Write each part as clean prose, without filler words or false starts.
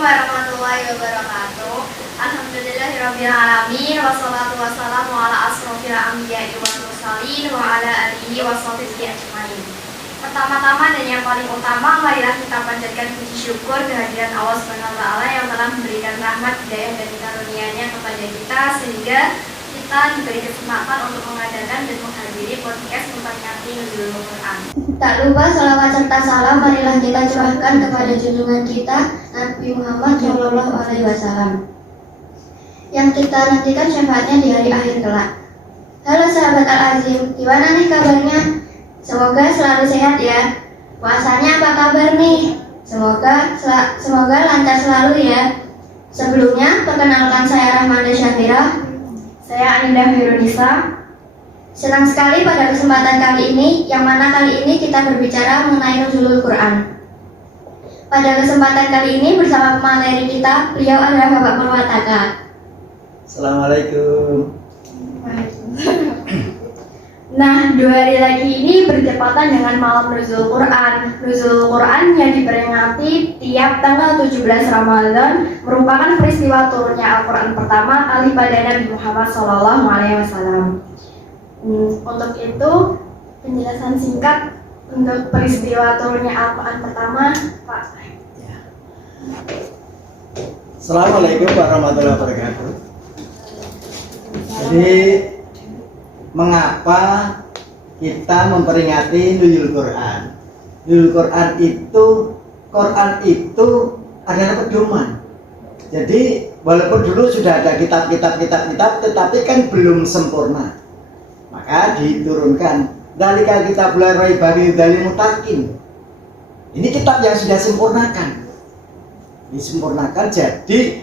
warahmatullahi wabarakatuh. Alhamdulillahirabbil alamin wassalatu wassalamu ala asrofil anbiya'i wal mursalin wa ala alihi washabihi ajmain. Pertama-tama dan yang paling utama, marilah kita panjatkan puji syukur kehadiran Allah SWT yang telah memberikan rahmat, hidayah dan karunia-Nya kepada kita sehingga kita diberi kesempatan untuk mengadakan dan menghadiri podcast memperingati Nuzulul Quran. Tak lupa salawat serta salam marilah kita curahkan kepada junjungan kita Nabi Muhammad SAW yang kita nantikan syafaatnya di hari akhir kelak. Halo sahabat Al-Azim, gimana nih kabarnya? Semoga selalu sehat ya. Puasanya apa kabar nih? Semoga lancar selalu ya. Sebelumnya, perkenalkan saya Rahmanda Syafira. Saya Aninda Hirunisa. Senang sekali pada kesempatan kali ini, yang mana kali ini kita berbicara mengenai Nuzulul Quran. Pada kesempatan kali ini bersama pemateri kita, beliau adalah Bapak Purwataka. Assalamualaikum. Nah, 2 hari lagi ini bertepatan dengan malam Nuzulul Quran. Nuzulul Quran yang diperingati tiap tanggal 17 Ramadan merupakan peristiwa turunnya Al-Quran pertama kali pada Nabi Muhammad SAW. Untuk itu, penjelasan singkat untuk peristiwa turunnya Al-Quran pertama, Pak. Assalamualaikum warahmatullahi wabarakatuh. Jadi, mengapa kita memperingati Nuzulul Quran? Nuzulul Quran itu adalah pedoman. Jadi, walaupun dulu sudah ada kitab, tetapi kan belum sempurna. Maka diturunkan Dzalika kitabul la raiba fihi hudal muttaqin. Ini kitab yang sudah disempurnakan. Jadi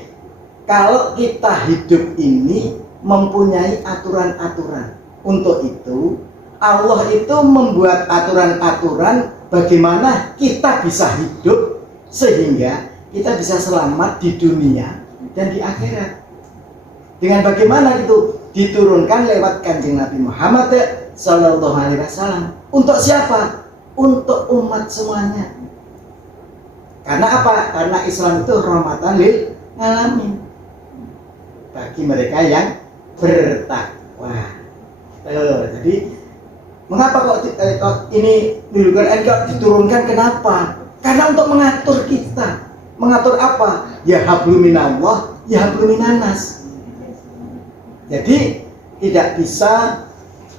kalau kita hidup ini mempunyai aturan-aturan. Untuk itu Allah itu membuat aturan-aturan bagaimana kita bisa hidup sehingga kita bisa selamat di dunia dan di akhirat. Dengan bagaimana itu? Diturunkan lewat Kanjeng Nabi Muhammad SAW. Untuk siapa? Untuk umat semuanya. Karena apa? Karena Islam itu rahmatan lil alamin, bagi mereka yang bertakwa. Jadi mengapa kok ini Nuzulul Quran diturunkan? Kenapa? Karena untuk mengatur kita. Mengatur apa? Ya hablum minallah, ya hablum minannas. Jadi tidak bisa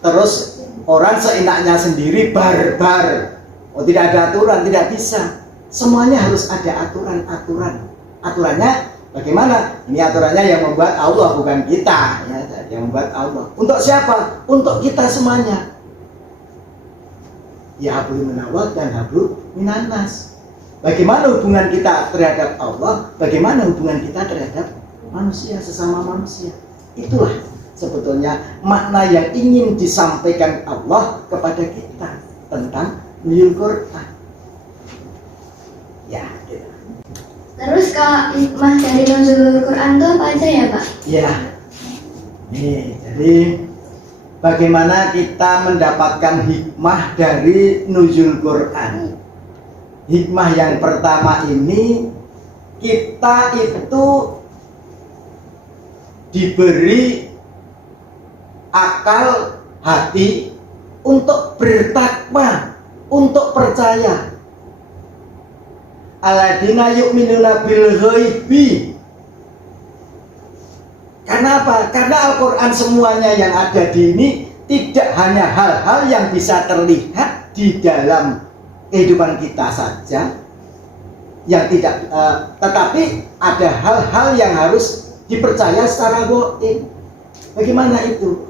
terus orang seenaknya sendiri barbar. Tidak ada aturan, tidak bisa. Semuanya harus ada aturan-aturan. Aturannya bagaimana? Ini aturannya yang membuat Allah, bukan kita, ya, yang membuat Allah. Untuk siapa? Untuk kita semuanya. Ya hablum minallah dan hablum minannas. Bagaimana hubungan kita terhadap Allah? Bagaimana hubungan kita terhadap manusia, sesama manusia? Itulah sebetulnya makna yang ingin disampaikan Allah kepada kita tentang Nuzulul Quran. Ya, gitu. Terus kalau hikmah dari Nuzulul Quran itu apa aja ya Pak? Ya, nih, jadi bagaimana kita mendapatkan hikmah dari Nuzulul Quran? Hikmah yang pertama ini, kita itu diberi akal hati untuk bertakwa, untuk percaya. Alladzina yu'minuna bil ghaibi. Karena apa? Karena Al-Quran semuanya yang ada di ini tidak hanya hal-hal yang bisa terlihat di dalam kehidupan kita saja, yang tidak, tetapi ada hal-hal yang harus dipercaya secara gaib. Bagaimana itu?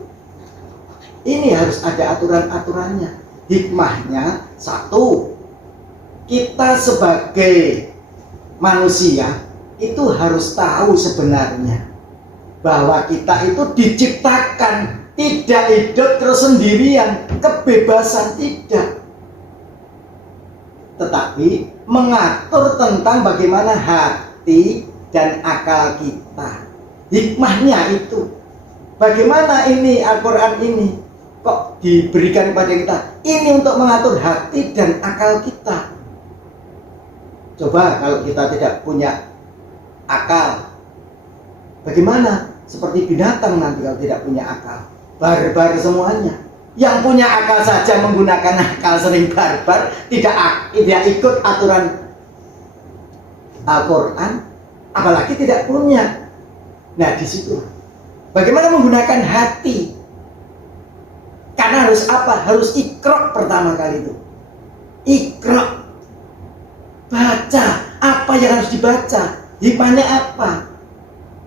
Ini harus ada aturan-aturannya. Hikmahnya satu, kita sebagai manusia itu harus tahu sebenarnya bahwa kita itu diciptakan tidak hidup terus sendirian, kebebasan tidak, tetapi mengatur tentang bagaimana hati dan akal kita. Hikmahnya itu bagaimana ini Al-Quran ini kok diberikan kepada kita? Ini untuk mengatur hati dan akal kita. Coba kalau kita tidak punya akal. Bagaimana? Seperti binatang nanti kalau tidak punya akal. Barbar semuanya. Yang punya akal saja menggunakan akal sering barbar, tidak ikut aturan Al-Quran, apalagi tidak punya. Nah, di situ bagaimana menggunakan hati? Karena harus apa? Harus iqra pertama kali itu. Iqra. Baca. Apa yang harus dibaca? Hikmahnya apa?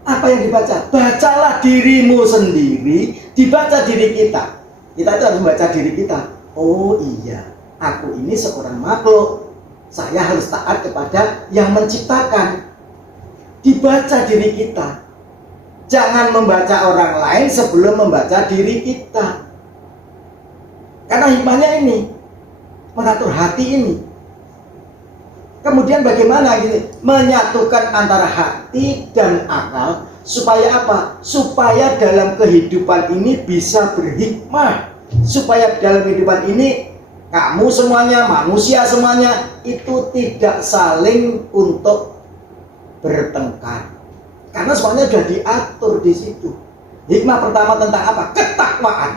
Apa yang dibaca? Bacalah dirimu sendiri, dibaca diri kita. Kita itu harus membaca diri kita. Oh iya, aku ini seorang makhluk. Saya harus taat kepada yang menciptakan. Dibaca diri kita. Jangan membaca orang lain sebelum membaca diri kita. Karena hikmahnya ini, mengatur hati ini. Kemudian bagaimana gini? Menyatukan antara hati dan akal. Supaya apa? Supaya dalam kehidupan ini bisa berhikmah. Supaya dalam kehidupan ini kamu semuanya, manusia semuanya itu tidak saling untuk bertengkar. Karena semuanya sudah diatur di situ. Hikmah pertama tentang apa? Ketakwaan.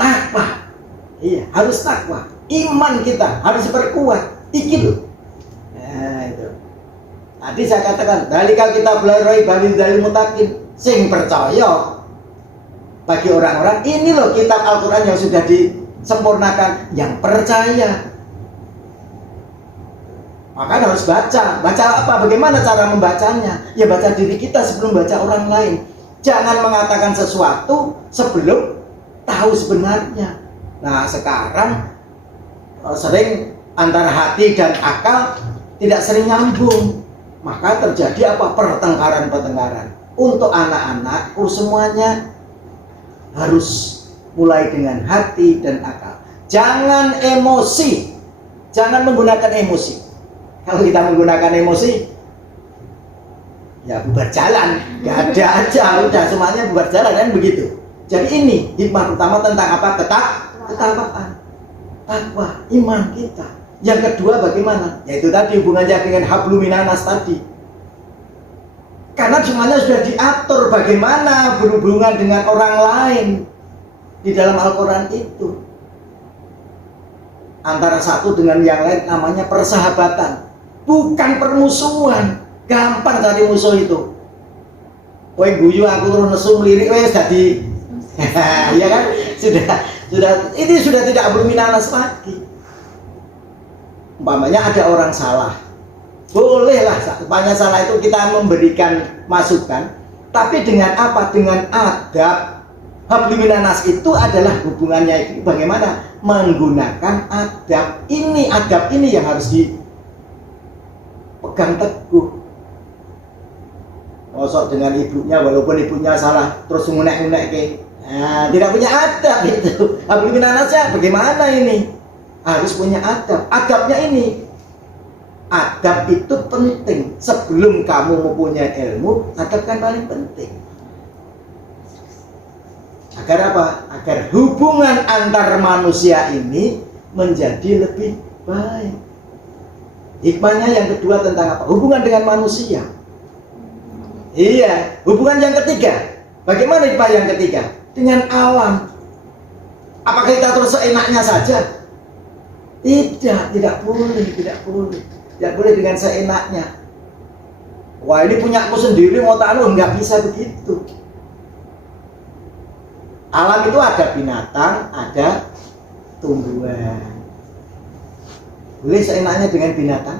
Takwa. Iya, harus takwa. Iman kita harus diperkuat. Iki loh. Nah, itu. Tadi saya katakan, dalikal kita belarai balil dalil mutakin, sing percaya. Bagi orang-orang, ini loh kitab Al-Quran yang sudah disempurnakan, yang percaya. Maka harus baca. Baca apa? Bagaimana cara membacanya? Ya baca diri kita sebelum baca orang lain. Jangan mengatakan sesuatu sebelum tahu sebenarnya. Nah, sekarang sering antara hati dan akal tidak sering nyambung. Maka terjadi apa? Pertengkaran-pertengkaran. Untuk anak-anakku semuanya harus mulai dengan hati dan akal. Jangan emosi. Jangan menggunakan emosi. Kalau kita menggunakan emosi, ya bubar jalan. Gak ada aja, udah semuanya bubar jalan kan begitu. Jadi ini hikmah pertama tentang apa? Ketakwaan. Takwa, iman kita. Yang kedua bagaimana? Yaitu tadi hubungannya dengan hablum minanas tadi. Karena semuanya sudah diatur bagaimana berhubungan dengan orang lain di dalam Al-Quran itu. Antara satu dengan yang lain namanya persahabatan, bukan permusuhan. Gampang cari musuh itu. Kowe guyu aku terus nesu melirik wes dadi. Ya kan? Sudah ini sudah tidak hablum minanas lagi. Umpamanya ada orang salah, bolehlah supaya salah itu kita memberikan masukan, tapi dengan apa? Dengan adab. Hablum minanas itu adalah hubungannya itu bagaimana menggunakan adab ini. Adab ini yang harus dipegang teguh. Mosok dengan ibunya, walaupun ibunya salah terus ngunek-ngunek ke, nah, tidak punya adab itu. Hablum minanasnya bagaimana ini? Harus punya adab. Adabnya ini, adab itu penting. Sebelum kamu mempunyai ilmu, adab kan paling penting. Agar apa? Agar hubungan antar manusia ini menjadi lebih baik. Hikmahnya yang kedua tentang apa? Hubungan dengan manusia. Iya, hubungan yang ketiga. Bagaimana hikmah yang ketiga? Dengan alam. Apakah kita terus seenaknya saja? Tidak boleh. Tidak boleh dengan seenaknya. Wah, ini punya aku sendiri, mau tak nggak bisa begitu. Alam itu ada binatang, ada tumbuhan. Boleh seenaknya dengan binatang?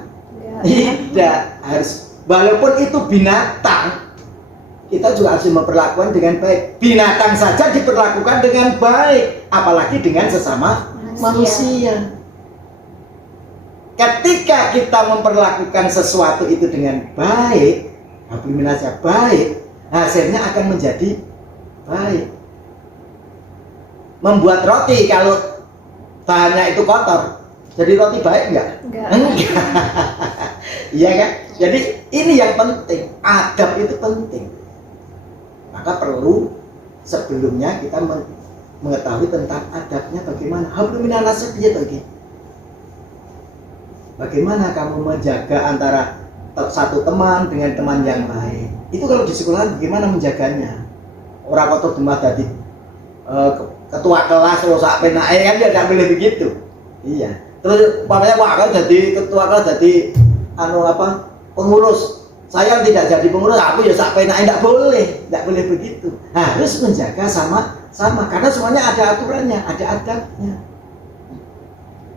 Tidak, harus. Walaupun itu binatang, kita juga harus memperlakukan dengan baik. Binatang saja diperlakukan dengan baik, apalagi dengan sesama manusia. Ketika kita memperlakukan sesuatu itu dengan baik, hablum minasnya baik, hasilnya akan menjadi baik. Membuat roti kalau bahannya itu kotor, jadi roti baik enggak? Enggak. Iya kan? Jadi ini yang penting, adab itu penting. Maka perlu sebelumnya kita mengetahui tentang adabnya bagaimana. Hablum minanasnya piye to iki? Bagaimana kamu menjaga antara satu teman dengan teman yang lain. Itu kalau di sekolah bagaimana menjaganya? Orang kotor demah tadi ketua kelas terus sak penake kan ya tidak boleh begitu. Iya. Terus umpamanya Pak kan jadi ketua kelas jadi pengurus. Saya tidak jadi pengurus, aku ya sak penake tidak boleh begitu. Harus menjaga sama karena semuanya ada aturannya, ada adabnya.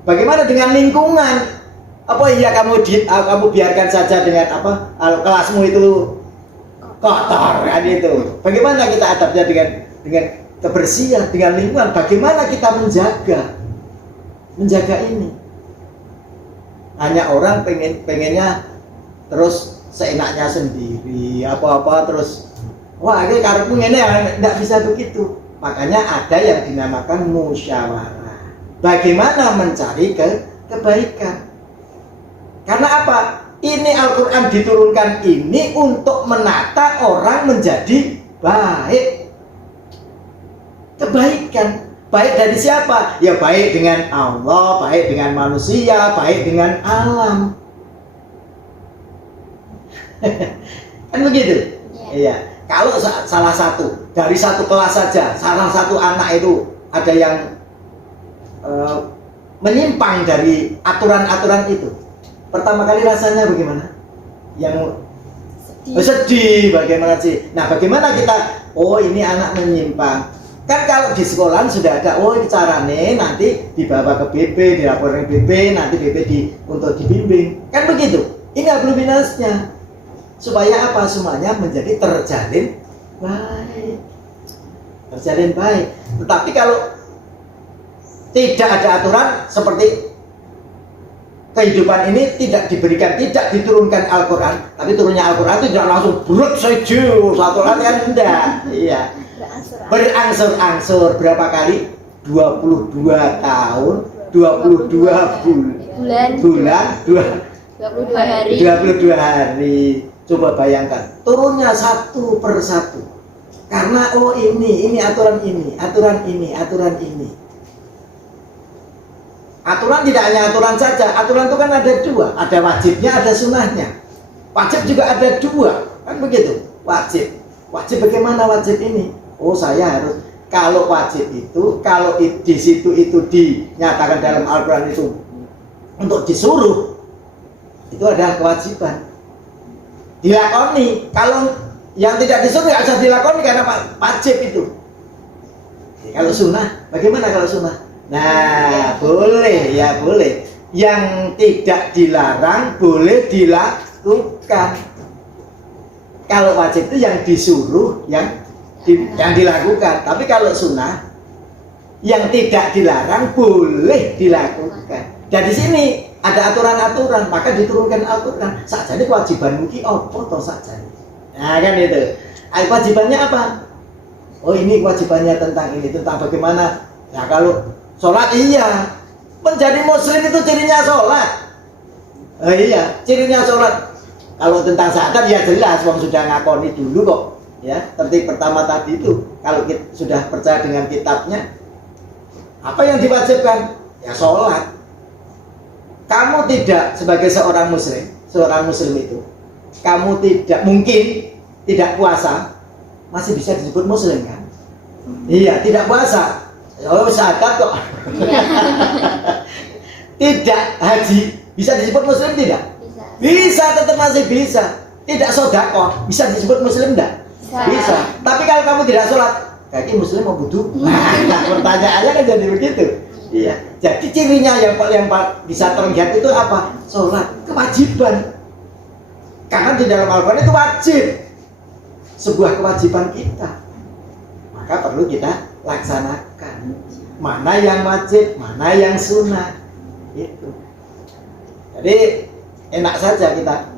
Bagaimana dengan lingkungan? Apa iya kamu biarkan saja dengan kelasmu itu kotor kan itu. Bagaimana kita adabnya dengan kebersihan, dengan lingkungan? Bagaimana kita menjaga ini? Hanya orang pengennya terus seenaknya sendiri, apa-apa terus wah ini karepku ngene enggak bisa begitu. Makanya ada yang dinamakan musyawarah. Bagaimana mencari kebaikan? Karena apa? Ini Al-Quran diturunkan ini untuk menata orang menjadi baik. Kebaikan. Baik dari siapa? Ya baik dengan Allah, baik dengan manusia, baik dengan alam. Kan begitu? Iya. Kalau salah satu dari satu kelas saja, salah satu anak itu ada yang menyimpang dari aturan-aturan itu, pertama kali rasanya bagaimana? Yang sedih bagaimana sih? Nah, bagaimana kita? Oh, ini anak menyimpang. Kan kalau di sekolahan sudah ada, oh ini caranya nanti dibawa ke BP, dilaporkan ke BP, nanti BP untuk dibimbing. Kan begitu? Ini hablum minasnya. Supaya apa? Semuanya menjadi terjalin baik. Terjalin baik. Tetapi kalau tidak ada aturan seperti kehidupan ini tidak diberikan, tidak diturunkan Al-Quran, tapi turunnya Al-Quran itu tidak langsung brut saja satu kan enggak. Iya. Berangsur-angsur berapa kali? 22 tahun, 22 bulan, 22 hari. Coba bayangkan, turunnya satu per satu. Karena oh ini aturan ini, aturan ini, aturan ini. Aturan tidak hanya aturan saja, aturan itu kan ada dua, ada wajibnya, ada sunnahnya. Wajib juga ada dua, kan begitu? Wajib bagaimana wajib ini? Oh saya harus, kalau wajib itu, kalau di situ itu dinyatakan dalam Al-Quran itu untuk disuruh, itu adalah kewajiban. Dilakoni. Kalau yang tidak disuruh ya harus dilakoni karena wajib itu. Kalau sunnah, bagaimana kalau sunnah? Nah, boleh ya boleh. Yang tidak dilarang boleh dilakukan. Kalau wajib itu yang disuruh, yang dilakukan. Tapi kalau sunnah, yang tidak dilarang boleh dilakukan. Dari sini ada aturan-aturan, maka diturunkan Al-Quran. Sakjane kewajiban mungkin apa toh sakjane. Nah kan itu. Kewajibannya apa? Oh ini kewajibannya tentang ini, tentang bagaimana. Nah kalau sholat iya, menjadi muslim itu cirinya sholat. Oh iya, cirinya sholat. Kalau tentang syahadat ya jelas, wong sudah ngakoni dulu kok. Ya, tertib pertama tadi itu, kalau kita sudah percaya dengan kitabnya, apa yang diwajibkan? Ya sholat. Kamu tidak sebagai seorang muslim itu, kamu tidak mungkin tidak puasa, masih bisa disebut muslim kan? Iya, tidak puasa. Oh, syahadat kok. Tidak haji, bisa disebut muslim tidak? Bisa, tetap masih bisa. Tidak sedekah, bisa disebut muslim enggak? Bisa. Tapi kalau kamu tidak sholat, kayaknya muslim mau butuh. Nah, pertanyaannya kan jadi begitu. Iya. Jadi cirinya yang bisa terlihat itu apa? Sholat, kewajiban. Karena di dalam Al-Quran itu wajib, sebuah kewajiban kita. Maka perlu kita laksanakan. Mana yang wajib, mana yang sunnah. Itu. Jadi enak saja kita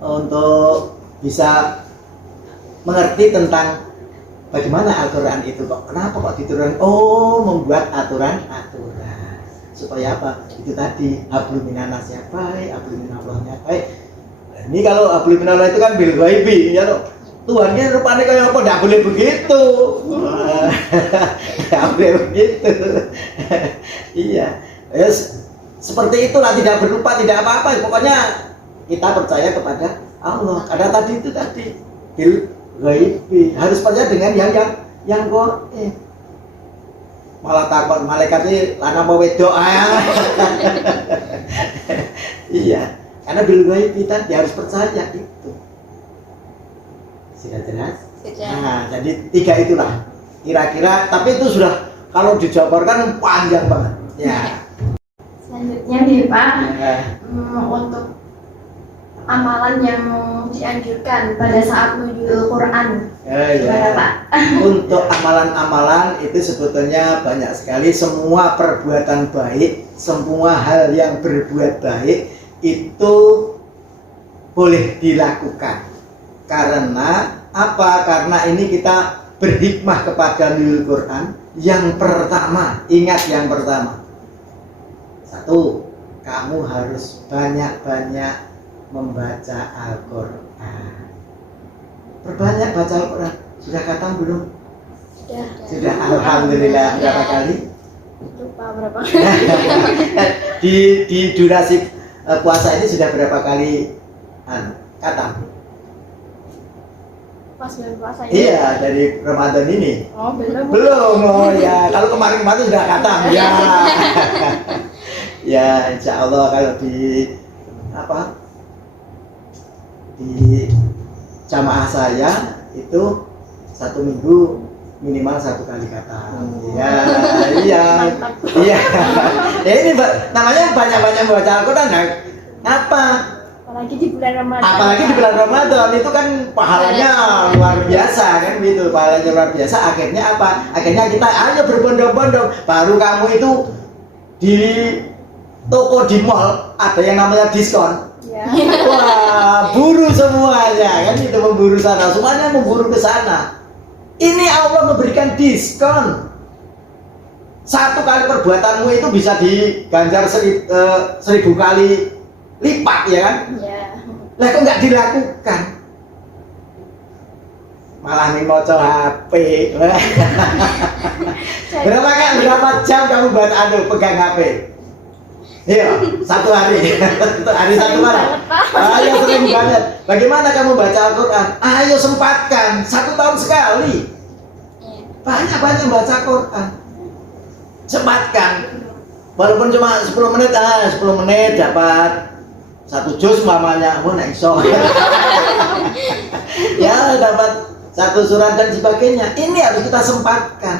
untuk bisa mengerti tentang bagaimana Al-Quran itu kok. Kenapa kok diturunkan? Oh, membuat aturan-aturan. Supaya apa? Itu tadi, hablum minanas ya baik, hablum minallahnya baik. Nah, ini kalau hablum minallah itu kan bil ghaibi, ya loh. Tuhannya rupanya kayak apa? Tidak boleh begitu. Tidak boleh begitu. Iya. Yes. Seperti itulah, tidak berupa, tidak apa-apa. Pokoknya kita percaya kepada Allah. Karena tadi itu bil ghaibi, harus percaya dengan yang gaib. Malah takut malaikatnya lanang apa wedok. Iya, karena bil ghaibi tadi harus percaya itu. Sudah jelas? Nah, jadi 3 itulah kira-kira, tapi itu sudah kalau dijabarkan panjang banget ya. Selanjutnya nih Pak, Ya. untuk amalan yang dianjurkan pada saat nuzul Quran, gimana Ya. Pak? Untuk amalan-amalan itu sebetulnya banyak sekali. Semua perbuatan baik, semua hal yang berbuat baik itu boleh dilakukan. Karena apa? Karena ini kita berhikmah kepada nuzul Quran. Yang pertama, ingat yang pertama. 1, kamu harus banyak-banyak membaca Al-Quran. Perbanyak baca Al-Quran. Sudah khatam belum? Sudah. Alhamdulillah. Berapa kali? Lupa berapa? Di durasi puasa ini sudah berapa kali khatam? Pas bulan puasa ini? Iya, dari Ramadan ini. Oh, belum. Belum, oh ya. Kalau kemarin-kemarin sudah khatam, ya. Ya, insya Allah kalau di jamaah saya itu 1 minggu minimal 1 kali khatam. Ya, iya. Iya. Ya ini namanya banyak-banyak membaca Al-Quran. Nah, apa? Apalagi di bulan Ramadan. Apalagi di bulan Ramadan itu kan pahalanya luar biasa kan gitu, pahalanya luar biasa. Akhirnya apa? Akhirnya kita ayo berbondong-bondong. Baru kamu itu di toko di mall ada yang namanya diskon. Ya. Wah, buru semuanya kan itu, memburu sana, semuanya memburu ke sana. Ini Allah memberikan diskon. 1 kali perbuatanmu itu bisa diganjar 1000 kali lipat, ya kan? Ya. Lah kok nggak dilakukan? Malah nih mau HP. Berapa jam kamu buat pegang HP? Iya, 1 hari. Hari 1 malam. Ayo sering banget. Bagaimana kamu baca Al-Quran? Ayo sempatkan 1 tahun sekali. Banyak-banyak baca Quran. Sempatkan. Walaupun cuma 10 menit, 10 menit dapat 1 juz umpamanya, nek iso. Ya, dapat 1 surat dan sebagainya. Ini harus kita sempatkan.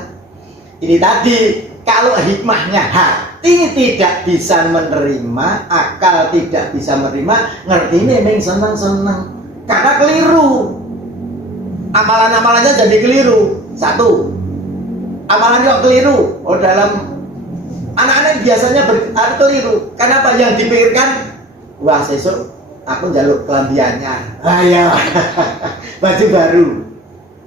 Ini tadi, kalau hikmahnya hati tidak bisa menerima, akal tidak bisa menerima, ngerti ini memang senang-senang. Karena keliru. Amalan-amalannya jadi keliru. 1, amalannya kok keliru. Oh, dalam anak-anak biasanya keliru. Kenapa? Yang dipikirkan, wah sesuk aku njaluk kelambiannya, ya. Baju baru.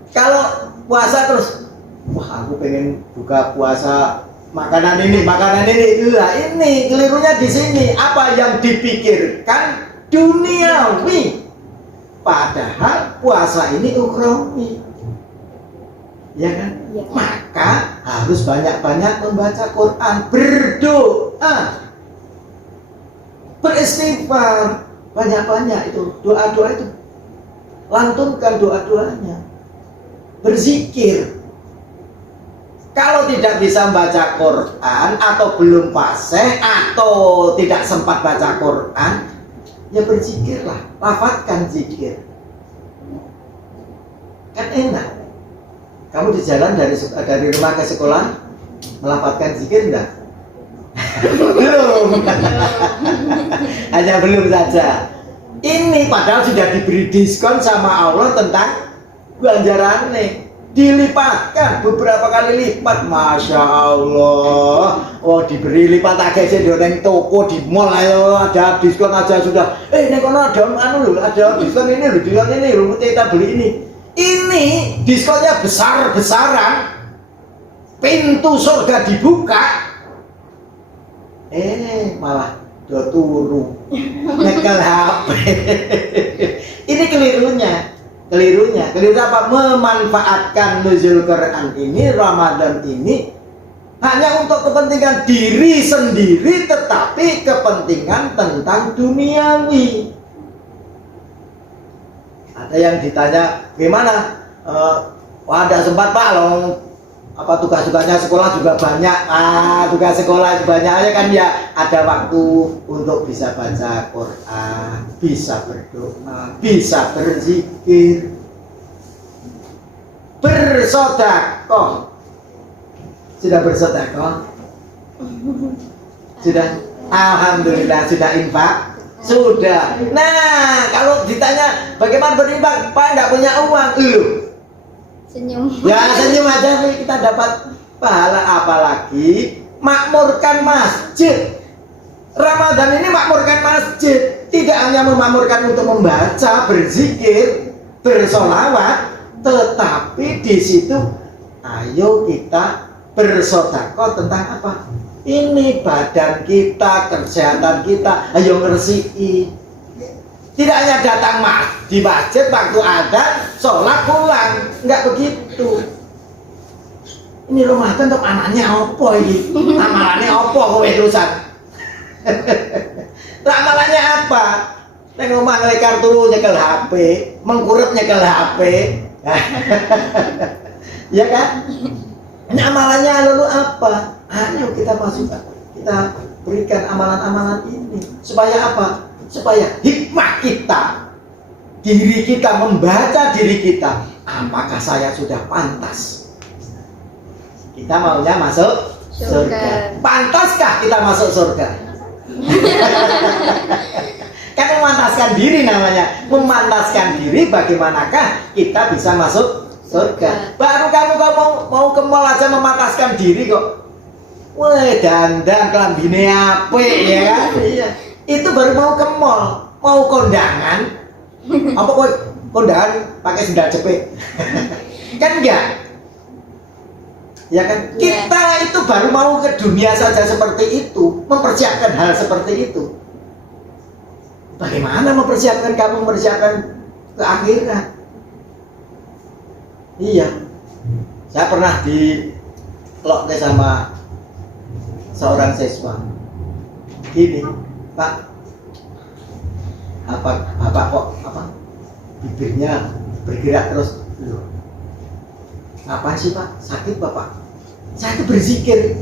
Kalau puasa terus, wah aku pengen buka puasa makanan ini. Lah ini kelirunya di sini. Apa yang dipikirkan duniawi, padahal puasa ini ukhrawi, ya kan? Ya. Maka harus banyak-banyak membaca Quran, berdoa, beristighfar, banyak-banyak itu doa-doa itu, lantunkan doa-doanya, berzikir. Kalau tidak bisa baca Quran atau belum fasih atau tidak sempat baca Quran, ya berzikirlah, lafadzkan zikir. Kan enak. Kamu di jalan dari rumah ke sekolah melafadzkan zikir enggak? Belum. Hanya belum saja. Ini padahal sudah diberi diskon sama Allah tentang ganjarannya, dilipatkan beberapa kali lipat. Masya Allah. Oh, diberi lipat aja sih di toko di mall, ayo ada diskon aja sudah. Nek kono ada diskon ini loh, kita beli ini. Ini diskonnya besar-besaran. Pintu surga dibuka. Malah do turu nyekel HP. Ini kelirunya apa? Memanfaatkan nuzul Quran ini, Ramadan ini hanya untuk kepentingan diri sendiri, tetapi kepentingan tentang duniawi. Ada yang ditanya, gimana? Wah, ada sempat Pak, loh. Apa tugas-tugasnya sekolah juga banyak. Tugas sekolah banyak ya kan ya. Ada waktu untuk bisa baca Quran, bisa berdoa, bisa berzikir, bersedekah. Sudah bersedekah? Sudah? Alhamdulillah sudah infak? Sudah. Nah, kalau ditanya bagaimana berinfak, Pak enggak punya uang, Senyum. ya senyum aja nih, kita dapat pahala. Apalagi makmurkan masjid. Ramadan ini makmurkan masjid, tidak hanya memakmurkan untuk membaca, berzikir, bersolawat, tetapi di situ ayo kita bersedekah tentang apa? Ini badan kita, kesehatan kita, ayo ngersiin. Tidak hanya datang di masjid waktu adzan, sholat pulang, enggak begitu. Ini Ramadan untuk anaknya opo ini? Amalannya opo kowe terusan? Ramalannya apa? Neng omah ngelek kartu nyekel HP, mengkurep nyekel HP. Ya kan? Ini amalannya lalu apa? Ayo kita masukkan, kita berikan amalan-amalan ini supaya apa? Supaya hikmah kita, diri kita membaca diri kita, apakah saya sudah pantas? Kita maunya masuk surga. Pantaskah kita masuk surga? Kan memantaskan diri namanya. Memantaskan diri, bagaimanakah kita bisa masuk surga? Baru kamu mau ke mall aja memantaskan diri kok. Wah, dandan kelambine apik ya kan? Iya. Itu baru mau ke mall, mau kondangan. Apa kok kondangan pakai sendal jepit? Kan enggak? Ya kan? Kita itu baru mau ke dunia saja seperti itu, mempersiapkan hal seperti itu. Bagaimana mempersiapkan kamu mempersiapkan ke akhirat? Iya. Saya pernah di lokal sama seorang siswa. Gini, Pak, Bapak kok bibirnya bergerak terus? Loh, apa sih Pak? Sakit Bapak? Saya itu berzikir.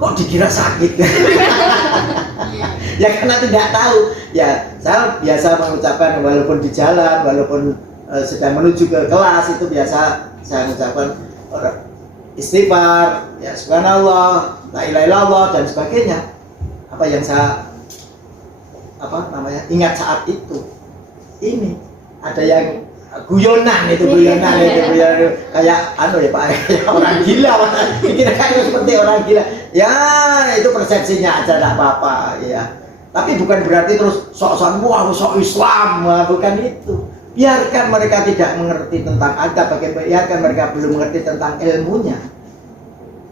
Kok dikira sakit? Ya karena tidak tahu. Ya saya biasa mengucapkan walaupun di jalan, walaupun sedang menuju ke kelas, itu biasa saya mengucapkan istighfar, ya subhanallah, la ilaha illallah dan sebagainya. Apa yang saya ingat saat itu. Ini ada yang guyonan itu kayak ya Pak, kayak orang gila, kira kayak seperti orang gila. Ya itu persepsinya aja, tidak apa-apa ya. Tapi bukan berarti terus sok-sokan wah sok Islam, bukan itu. Biarkan mereka tidak mengerti tentang agama, biarkan mereka belum mengerti tentang ilmunya.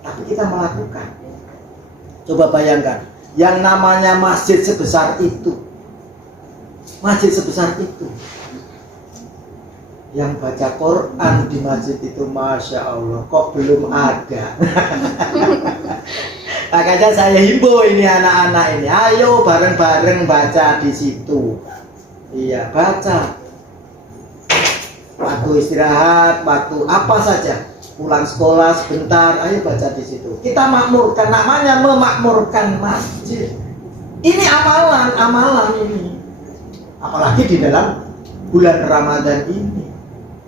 Tapi kita melakukan. Coba bayangkan, yang namanya masjid sebesar itu. Masjid sebesar itu. Yang baca Quran di masjid itu, Masya Allah, kok belum ada. Makanya saya himbau ini anak-anak ini, ayo bareng-bareng baca di situ. Iya, baca. Waktu istirahat, waktu apa saja, pulang sekolah sebentar, ayo baca di situ. Kita makmurkan, namanya memakmurkan masjid. Ini amalan ini. Apalagi di dalam bulan Ramadan ini.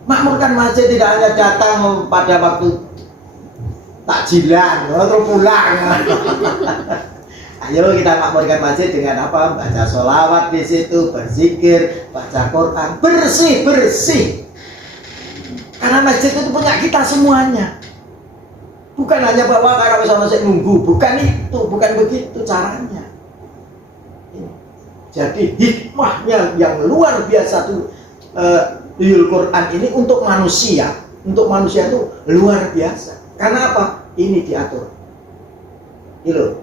Makmurkan masjid tidak hanya datang pada waktu takjilan atau pulang. Ayo kita makmurkan masjid dengan apa? Baca sholawat di situ, berzikir, baca Quran, bersih. Karena masjid itu punya kita semuanya. Bukan hanya bahwa karena misalnya saya nunggu, bukan itu, bukan begitu caranya. Jadi hikmahnya yang luar biasa tuh Quran ini untuk manusia itu luar biasa. Karena apa? Ini diatur. Gitu.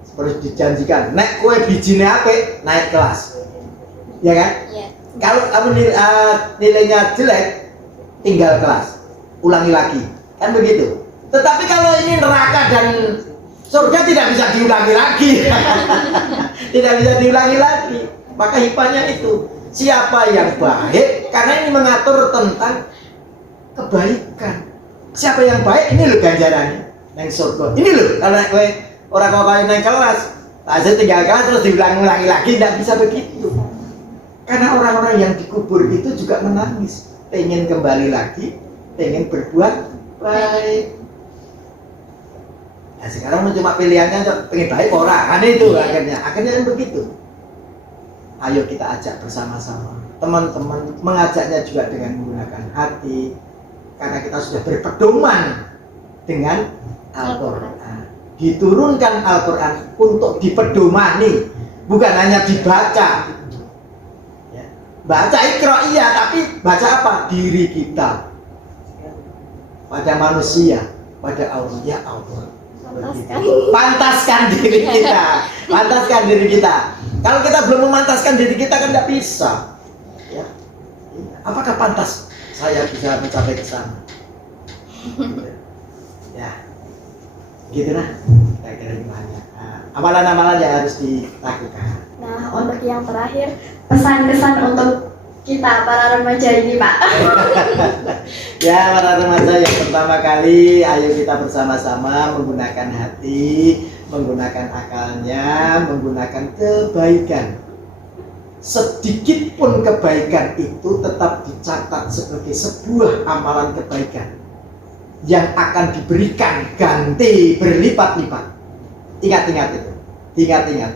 Seperti dijanjikan, naik kue bijine apik, naik kelas. Ya kan? Iya. Kalau kamu nilainya jelek, tinggal kelas, ulangi lagi, kan begitu. Tetapi kalau ini neraka dan surga tidak bisa diulangi lagi. Tidak bisa diulangi lagi. Maka hikmahnya itu, siapa yang baik Karena ini mengatur tentang kebaikan. Siapa yang baik ini loh ganjarannya neng surga. Ini loh, karena orang kau neng kelas, aja 3 kelas terus diulang-ulangi lagi, tidak bisa begitu. Karena orang-orang yang dikubur itu juga menangis, pengen kembali lagi, pengen berbuat baik. Nah sekarang cuma pilihannya pengen baik orang, kan itu akhirnya kan begitu. Ayo kita ajak bersama-sama, teman-teman mengajaknya juga dengan menggunakan hati, karena kita sudah berpedoman dengan Al-Quran. Diturunkan Al-Quran untuk dipedomani, bukan hanya dibaca. Ya. Baca Iqra iya, tapi baca apa? Diri kita. Pada manusia, pada Allah, ya Allah. Pantaskan diri kita. Pantaskan diri kita. Kalau kita belum memantaskan diri kita kan tidak bisa. Ya. Apakah pantas saya bisa mencapai ke sana? Ya, gitu lah. Kira-kira gimana? Amalan-amalan yang harus dilakukan. Nah, untuk yang terakhir, pesan-kesan untuk kita para remaja ini, Pak. Ya, para remaja yang pertama kali, ayo kita bersama-sama menggunakan hati, menggunakan akalnya, menggunakan kebaikan. Sedikit pun kebaikan itu tetap dicatat sebagai sebuah amalan kebaikan yang akan diberikan ganti berlipat-lipat. Ingat-ingat itu. Ingat-ingat.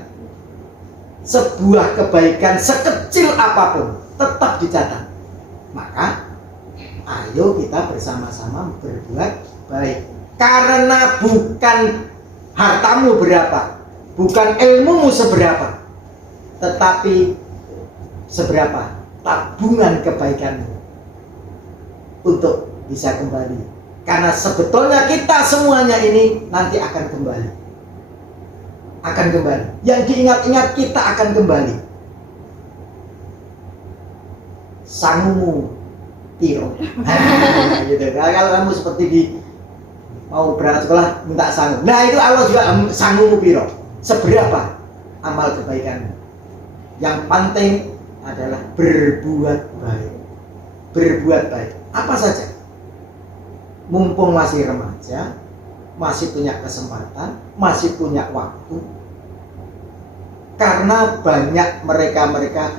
Sebuah kebaikan sekecil apapun tetap dicatat. Maka ayo kita bersama-sama berbuat baik. Karena bukan hartamu berapa, bukan ilmumu seberapa, tetapi seberapa tabungan kebaikanmu untuk bisa kembali. Karena sebetulnya kita semuanya ini nanti akan kembali. Akan kembali. Yang diingat-ingat kita akan kembali. Sangumu piro. Nah, gitu. Kalau kamu seperti di mau berangkat sekolah minta sangu. Nah, itu Allah juga sangumu piro. Seberapa amal kebaikanmu. Yang penting adalah berbuat baik. Berbuat baik. Apa saja. Mumpung masih remaja, masih punya kesempatan, masih punya waktu. Karena banyak mereka-mereka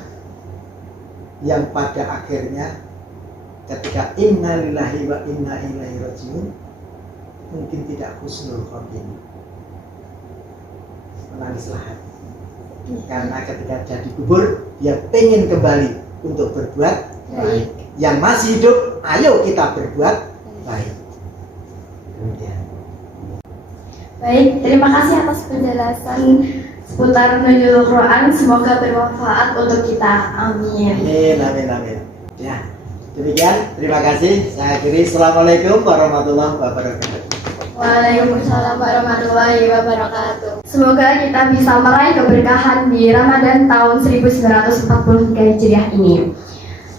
yang pada akhirnya ketika inna lillahi wa inna ilaihi rajiun mungkin tidak husnul khotimah, menangislah hati. Karena ketika dia dikubur dia pengen kembali untuk berbuat baik. Yang masih hidup, ayo kita berbuat baik. Kemudian. Baik, terima kasih atas penjelasan seputar Nuzulul Quran. Semoga bermanfaat untuk kita. Amin. Amin. Ya, demikian. Terima kasih. Saya akhiri. Assalamualaikum warahmatullahi wabarakatuh. Waalaikumsalam warahmatullahi wabarakatuh. Semoga kita bisa meraih keberkahan di Ramadan tahun 1943 Hijriah ini.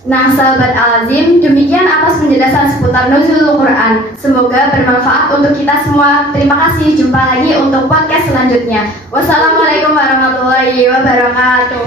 Nah, sahabat Al-Azim, demikian atas penjelasan seputar Nuzulul Quran. Semoga bermanfaat untuk kita semua. Terima kasih. Jumpa lagi untuk podcast selanjutnya. Wassalamualaikum warahmatullahi wabarakatuh.